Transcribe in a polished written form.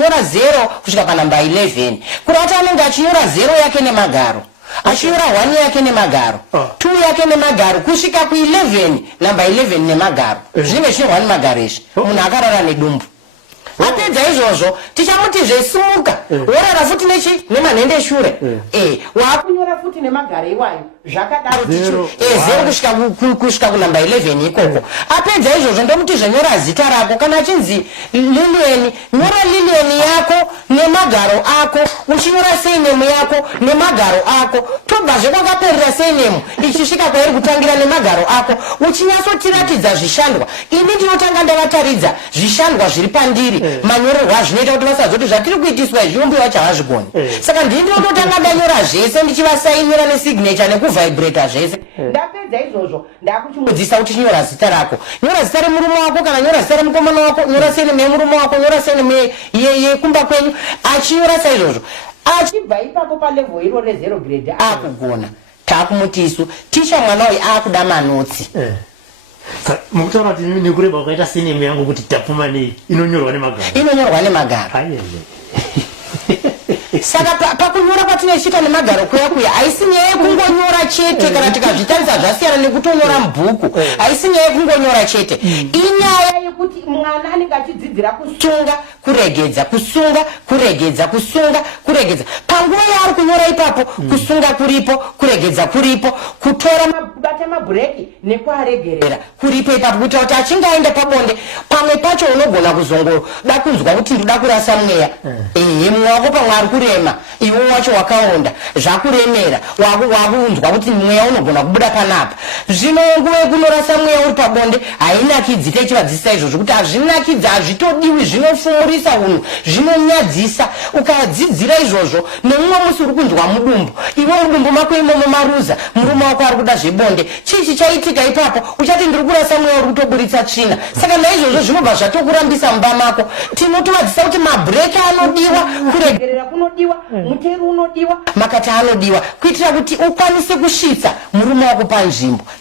Nyora 0 kusvika panamba 11 kurati anenge achinyora 0 yake nemagaro achinyora 1 yake nemagaro 2 yake nemagaro kusvika ku11 namba 11 nemagaro zvinenge zvinyorwa nemagaro izvi munhu akarara nedumbu apedza izvozvo tichamuti zvesimuka worara futi nemanhende shure waakunyora futi nemagaro iwayo zvakadaro kusvika kunamba 11 ikoko apedza izvozvo ndomuti zvenyora zita rako kana achinzi Lilian nyora Lilian yako nemagaro ako uchinyora surname yako nemagaro ako tobvazve kwakaperera surname ichisvika kwairi kutangira nemagaro ako uchinyatsotiratidza zvishandwa ini ndinotanga ndavataridza zvishandwa zviri pandiri manyorerwa zvinoita kuti vasazoti zvatiri kuitiswa izviumbiwa chavazvigoni saka ndini ndinototanga ndanyora zvese ndichivasainira nesignature nekuvibrata zvese ndapedza izvozvo ndakuchimudzisa kuti nyora zita rako nyora zita remurume wako kana nyora zita remukomana wako nyora surname yemurume wako nyora surname yekumba kwenyu achinyora saizvozvo achibva ipapo palevel iro re0 grade akugona takumutisu ticha mwana uyu akuda manotsi mukutaura kuti mimi nekureba kwakaita surname yangu kuti tapfuma nei inonyorwa nemagaro saka pakunyora kwatinochita nemagaro kuya haisi nyaya yekungonyora chete kana tikazvitarisa zvasiyana nekutonyora mubhuku haisi nyaya yekungonyora chete inyaya yekuti mwana anenge achidzidzira kusunga kuregedza kusunga kuregedza kusunga kuregedza panguva yaari kunyora ipapo kusunga kuripo kuregedza kuripo kutora bata mabhureki nekuaregerera kuripo ipapo kuita kuti achinge aenda pabonde pamwe pacho unogona kuzongoda kunzwa kuti ndoda kurasa mweya mumwe wako pamwe ari kurema iwe wacho wakaonda zvakuremera wakunzwa kuti mweya unogona kubuda panapa zvino nguva yekunorasa mweya uri pabonde hainakidzi tichivadzisa izvozvo kuti hazvinakidzi hazvitodiwi zvinofumurisa unhu zvinonyadzisa ukadzidzira izvozvo nemumwe musi uri kunzwa mudumbu iwe mudumbu mako imomo maruza murume wako ari kuda zvebonde chii chichaitika ipapo uchati ndiri kurasa mweya uri kutoburitsa tsvina saka naizvozvo zvinobva zvatokurambisa mumba mako tinotovadzisa kuti mabhureki anodiwa kuregerera kunodiwa mutero unodiwa makata anodiwa kuitira kuti ukwanise kusvitsa murume wako panzvimbo